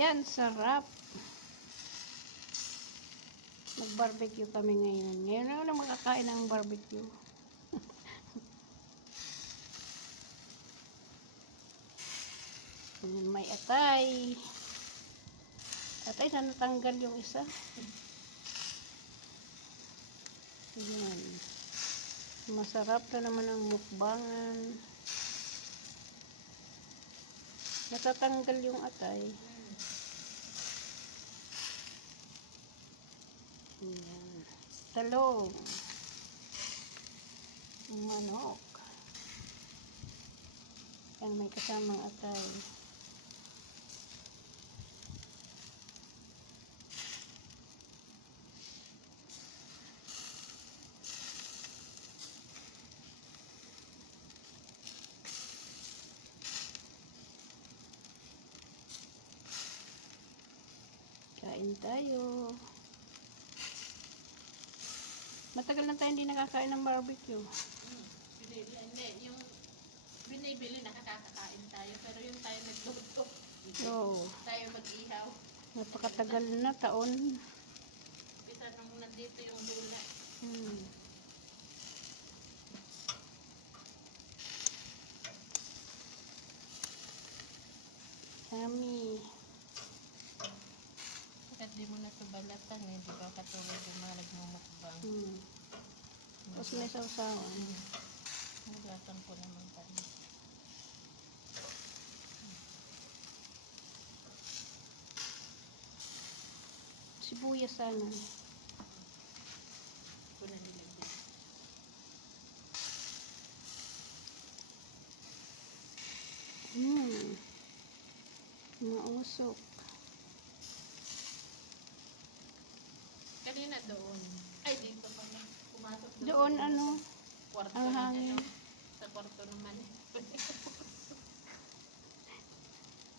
Yan, sarap. Mag-barbecue kami ngayon. Ngayon na lang makakain ng barbecue. May atay. Atay, sana natanggal yung isa. Yan. Masarap na naman ang mukbangan. Natatanggal yung atay. Yan. Talong. Manok. Yan, may kasamang atay. Kain tayo. Matagal na tayo hindi nakakain ng barbecue. Hindi, yung binibili nakakakain tayo, pero yung tayo nagluto. Oo. Tayo mag-ihaw. Napakatagal na, taon. Bisa nung nandito yung lula. Yummy. Bakit di mo na ito balatan eh? Di ba katulad yung mga nagmumukbang? Tapos may sausawan. Nagatan ko naman tayo. Sibuyas sana. Ko na nilagyan. Mausok. Kanina doon. Ay, dito pa na. Pumasok Doon ano? Kwarto Ang na hangin. ano. Sa kwarto naman.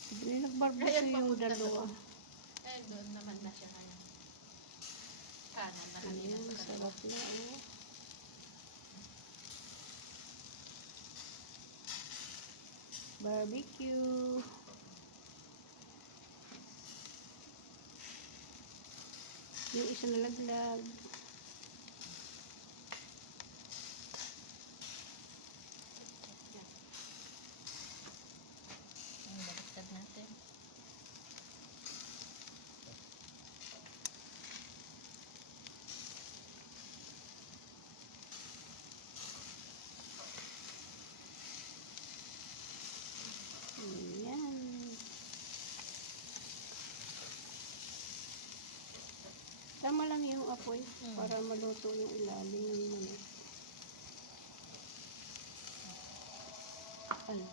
Hindi nagbarbecue Ayan, yung papunta dalawa. doon. Eh, doon naman na siya ngayon. Kanan na kanina Ayan, sa sarap na oh. Barbecue. Yung isa nalaglag. Ang baliktad natin. Ayan. Tama lang yung apoy para maluto yung ilalim ng manok. Ala.